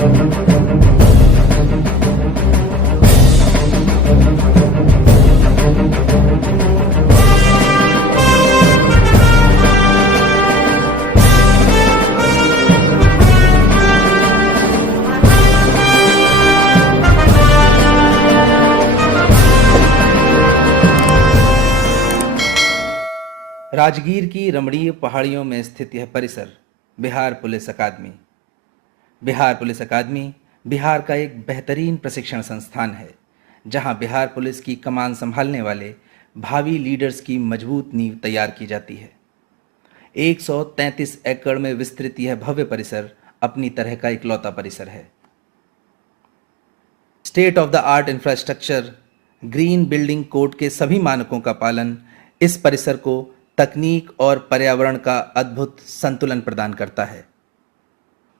राजगीर की रमणीय पहाड़ियों में स्थित यह परिसर बिहार पुलिस अकादमी। बिहार पुलिस अकादमी बिहार का एक बेहतरीन प्रशिक्षण संस्थान है, जहां बिहार पुलिस की कमान संभालने वाले भावी लीडर्स की मजबूत नींव तैयार की जाती है। 133 एकड़ में विस्तृत यह भव्य परिसर अपनी तरह का इकलौता परिसर है। State of the art infrastructure, green building code के सभी मानकों का पालन इस परिसर को तकनीक और पर्यावरण का अद्भुत संतुलन प्रदान करता है,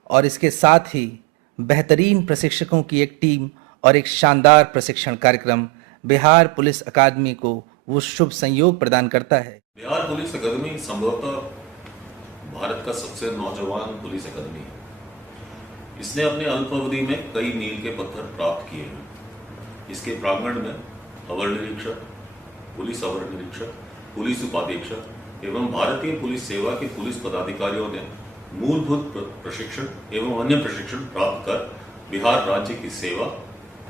और इसके साथ ही बेहतरीन प्रशिक्षकों की एक टीम और एक शानदार प्रशिक्षण कार्यक्रम बिहार पुलिस अकादमी को वो शुभ संयोग प्रदान करता है। बिहार पुलिस अकादमी संभवतः भारत का सबसे नौजवान पुलिस अकादमी है। इसने अपने अल्प अवधि में कई मील के पत्थर प्राप्त किए हैं। इसके प्रांगण में अवर निरीक्षक, पुलिस अवर निरीक्षक, पुलिस उपाधीक्षक एवं भारतीय पुलिस सेवा के पुलिस पदाधिकारियों ने मूलभूत प्रशिक्षण एवं अन्य प्रशिक्षण प्राप्त कर बिहार राज्य की सेवा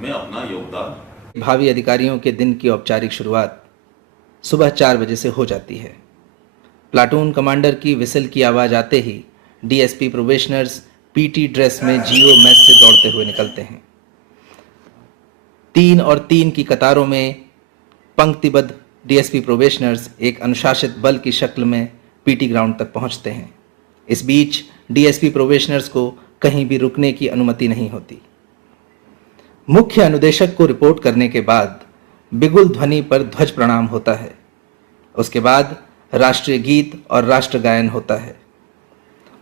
में अपना योगदान। भावी अधिकारियों के दिन की औपचारिक शुरुआत सुबह 4 बजे से हो जाती है। प्लाटून कमांडर की विसल की आवाज़ आते ही डीएसपी प्रोबेशनर्स पीटी ड्रेस में जीओ मैस से दौड़ते हुए निकलते हैं। 3 और 3 की कतारों में पंक्तिबद्ध डीएसपी प्रोबेशनर्स एक अनुशासित बल की शक्ल में पीटी ग्राउंड तक पहुंचते हैं। इस बीच डीएसपी प्रोबेशनर्स को कहीं भी रुकने की अनुमति नहीं होती। मुख्य अनुदेशक को रिपोर्ट करने के बाद बिगुल ध्वनि पर ध्वज प्रणाम होता है। उसके बाद राष्ट्रीय गीत और राष्ट्र गायन होता है।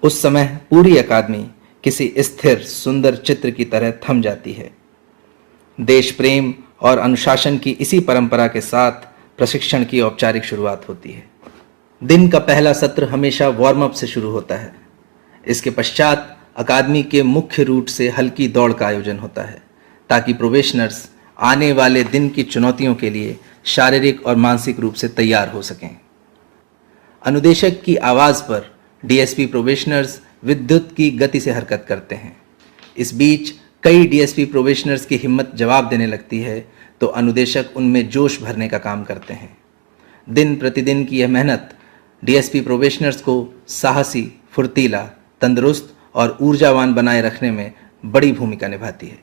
उस समय पूरी अकादमी किसी स्थिर सुंदर चित्र की तरह थम जाती है। देश प्रेम और अनुशासन की इसी परंपरा के साथ प्रशिक्षण की औपचारिक शुरुआत होती है। दिन का पहला सत्र हमेशा वार्म अप से शुरू होता है। इसके पश्चात अकादमी के मुख्य रूट से हल्की दौड़ का आयोजन होता है, ताकि प्रोबेशनर्स आने वाले दिन की चुनौतियों के लिए शारीरिक और मानसिक रूप से तैयार हो सकें। अनुदेशक की आवाज़ पर डीएसपी प्रोबेशनर्स विद्युत की गति से हरकत करते हैं। इस बीच कई डीएसपी प्रोबेशनर्स की हिम्मत जवाब देने लगती है, तो अनुदेशक उनमें जोश भरने का काम करते हैं। दिन प्रतिदिन की यह मेहनत डीएसपी प्रोबेशनर्स को साहसी, फुर्तीला, तंदुरुस्त और ऊर्जावान बनाए रखने में बड़ी भूमिका निभाती है।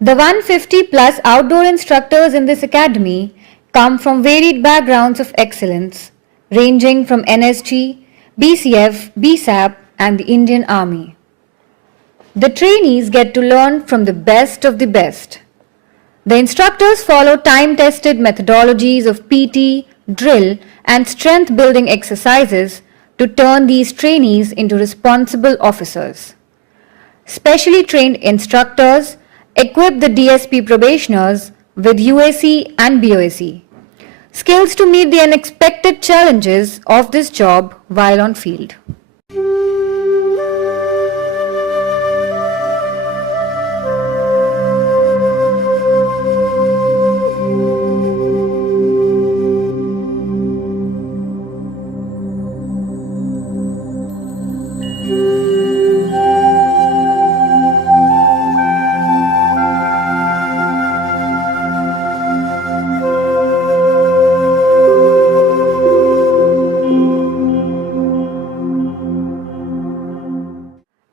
The 150 plus outdoor instructors in this academy come from varied backgrounds of excellence, ranging from NSG, BCF, BSAP and the Indian Army. The trainees get to learn from the best of the best. The instructors follow time-tested methodologies of PT, drill, and strength-building exercises to turn these trainees into responsible officers. Specially trained instructors equip the DSP probationers with UAC and BOAC, skills to meet the unexpected challenges of this job while on field.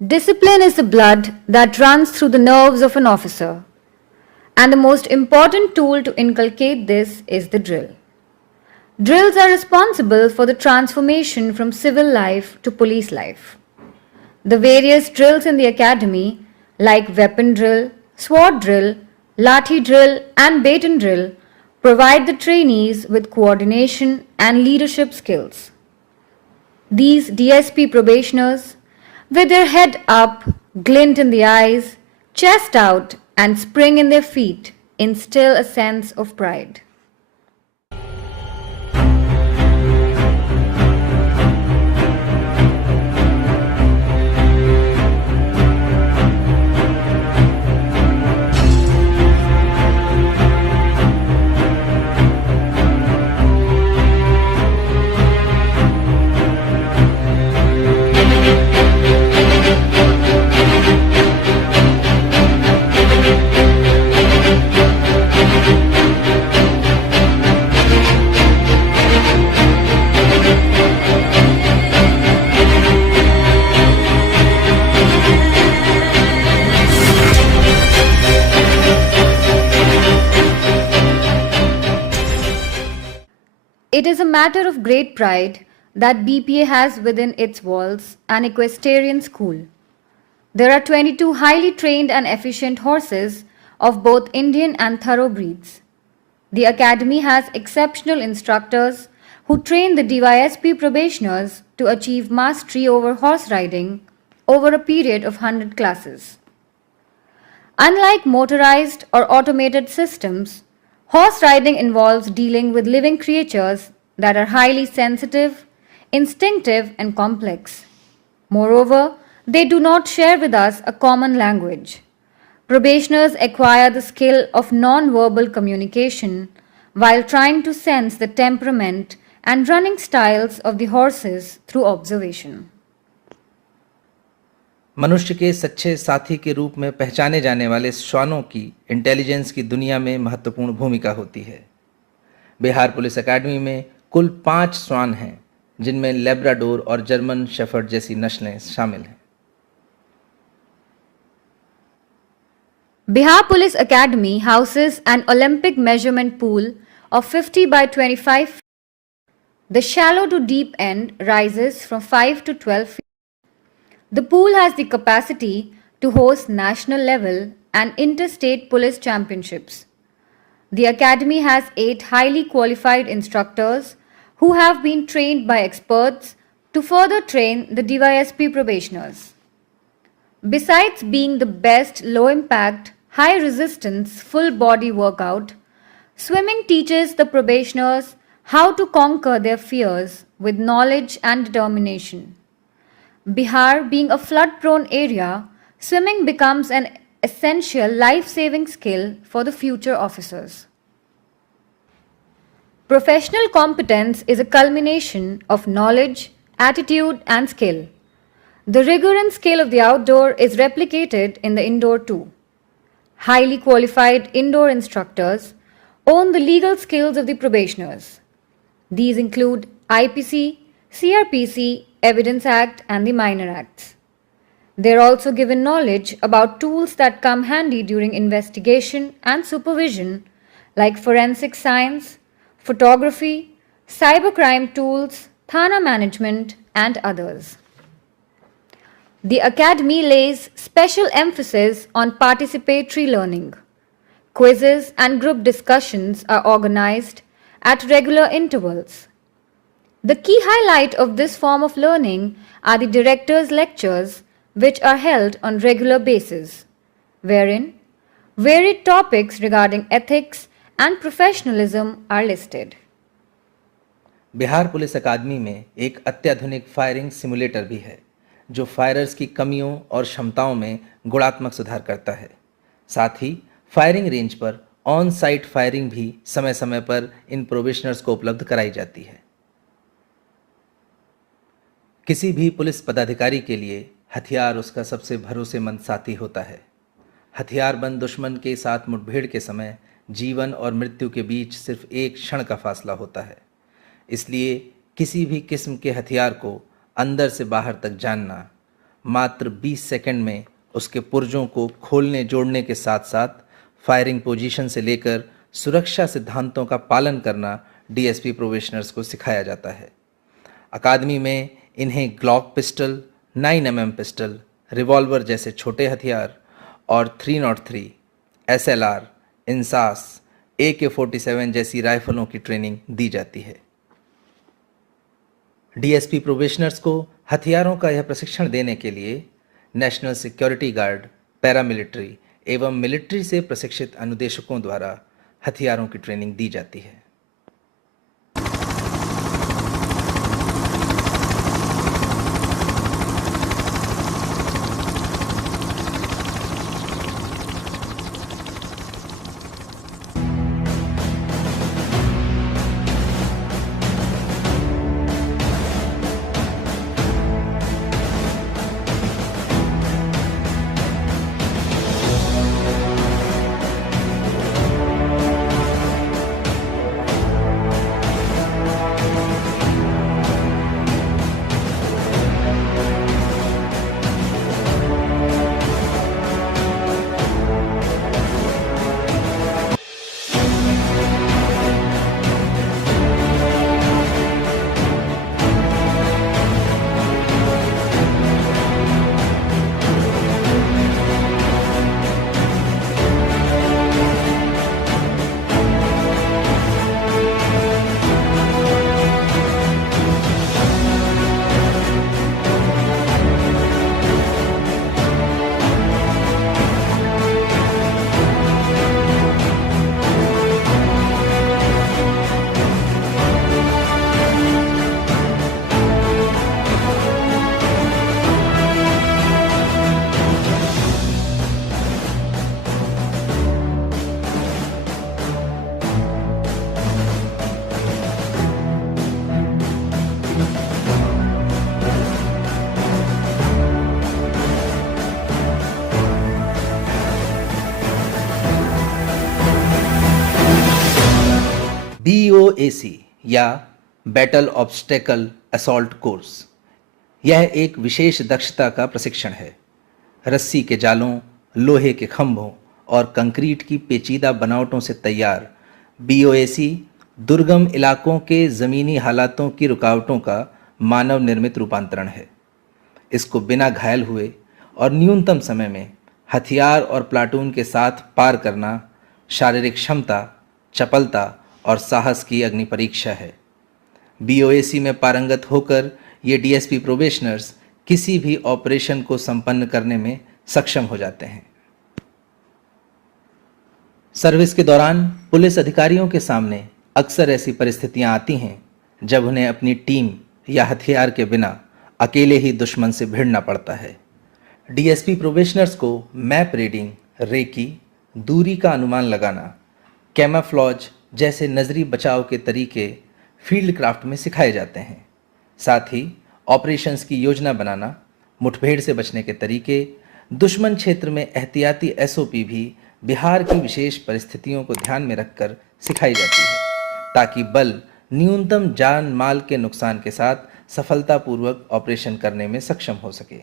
Discipline is the blood that runs through the nerves of an officer, and the most important tool to inculcate this is the drill. Drills are responsible for the transformation from civil life to police life. The various drills in the academy, like weapon drill, sword drill, lathi drill, and baton drill, provide the trainees with coordination and leadership skills. These DSP probationers, with their head up, glint in the eyes, chest out, and spring in their feet, instill a sense of pride. It is a matter of great pride that BPA has within its walls an equestrian school. There are 22 highly trained and efficient horses of both Indian and thoroughbreds. The academy has exceptional instructors who train the DYSP probationers to achieve mastery over horse riding over a period of 100 classes. Unlike motorized or automated systems, horse riding involves dealing with living creatures that are highly sensitive, instinctive, and complex. Moreover, they do not share with us a common language. Probationers acquire the skill of non-verbal communication while trying to sense the temperament and running styles of the horses through observation. मनुष्य के सच्चे साथी के रूप में पहचाने जाने वाले श्वानों की इंटेलिजेंस की दुनिया में महत्वपूर्ण भूमिका होती है। बिहार पुलिस एकेडमी में कुल 5 श्वान हैं, जिनमें लेब्राडोर और जर्मन शेफर्ड जैसी नस्लें शामिल हैं। Bihar Police Academy houses an Olympic measurement pool of 50 by 25 feet. The shallow to deep end rises from 5 to 12 feet. The pool has the capacity to host national level and interstate police championships. The academy has 8 highly qualified instructors who have been trained by experts to further train the DYSP probationers. Besides being the best low impact, high resistance full body workout, swimming teaches the probationers how to conquer their fears with knowledge and determination. Bihar being a flood prone area, swimming becomes an essential life saving skill for the future officers. Professional competence is a culmination of knowledge, attitude, and skill. The rigor and skill of the outdoor is replicated in the indoor too. Highly qualified indoor instructors own the legal skills of the probationers. These include IPC, CRPC, Evidence Act, and the Minor Acts. They are also given knowledge about tools that come handy during investigation and supervision, like forensic science, photography, cybercrime tools, Thana management, and others. The academy lays special emphasis on participatory learning. Quizzes and group discussions are organized at regular intervals. The key highlight of this form of learning are the director's lectures, which are held on regular basis, wherein varied topics regarding ethics and professionalism are listed. Bihar police academy में एक अत्याधुनिक firing simulator भी है, जो फायरर्स की कमियों और क्षमताओं में गुणात्मक सुधार करता है। साथ ही फायरिंग रेंज पर ऑन साइट फायरिंग भी समय समय पर इन प्रोबेशनर्स को उपलब्ध कराई जाती है। किसी भी पुलिस पदाधिकारी के लिए हथियार उसका सबसे भरोसेमंद साथी होता है। हथियारबंद दुश्मन के साथ मुठभेड़ के समय जीवन और मृत्यु के बीच सिर्फ एक क्षण का फासला होता है। इसलिए किसी भी किस्म के हथियार को अंदर से बाहर तक जानना, मात्र 20 सेकंड में उसके पुर्जों को खोलने जोड़ने के साथ साथ फायरिंग पोजीशन से लेकर सुरक्षा सिद्धांतों का पालन करना डीएसपी प्रोबेशनर्स को सिखाया जाता है। अकादमी में इन्हें Glock pistol, 9mm pistol, revolver जैसे छोटे हथियार और 303, SLR, इंसास, AK-47 जैसी राइफलों की ट्रेनिंग दी जाती है। डीएसपी प्रोबेशनर्स को हथियारों का यह प्रशिक्षण देने के लिए नेशनल सिक्योरिटी गार्ड, पैरामिलिट्री एवं मिलिट्री से प्रशिक्षित अनुदेशकों द्वारा हथियारों की ट्रेनिंग दी जाती है। BOAC या बैटल ऑब्स्टेकल असॉल्ट कोर्स। यह एक विशेष दक्षता का प्रशिक्षण है। रस्सी के जालों, लोहे के खंभों और कंक्रीट की पेचीदा बनावटों से तैयार BOAC दुर्गम इलाकों के ज़मीनी हालातों की रुकावटों का मानव निर्मित रूपांतरण है। इसको बिना घायल हुए और न्यूनतम समय में हथियार और प्लाटून के साथ पार करना शारीरिक क्षमता, चपलता और साहस की अग्नि परीक्षा है। BOAC में पारंगत होकर ये DSP प्रोबेशनर्स किसी भी ऑपरेशन को संपन्न करने में सक्षम हो जाते हैं। सर्विस के दौरान पुलिस अधिकारियों के सामने अक्सर ऐसी परिस्थितियां आती हैं जब उन्हें अपनी टीम या हथियार के बिना अकेले ही दुश्मन से भिड़ना पड़ता है। DSP प्रोबेशनर्स को मैप रीडिंग, रेकी, दूरी का अनुमान लगाना, कैमोफ्लेज जैसे नजरी बचाव के तरीके फील्ड क्राफ्ट में सिखाए जाते हैं। साथ ही ऑपरेशंस की योजना बनाना, मुठभेड़ से बचने के तरीके, दुश्मन क्षेत्र में एहतियाती SOP भी बिहार की विशेष परिस्थितियों को ध्यान में रखकर सिखाई जाती है, ताकि बल न्यूनतम जान माल के नुकसान के साथ सफलतापूर्वक ऑपरेशन करने में सक्षम हो सके।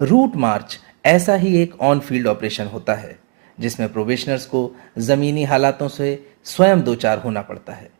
रूट मार्च ऐसा ही एक ऑन फील्ड ऑपरेशन होता है जिसमें प्रोबेशनर्स को ज़मीनी हालातों से स्वयं दो चार होना पड़ता है।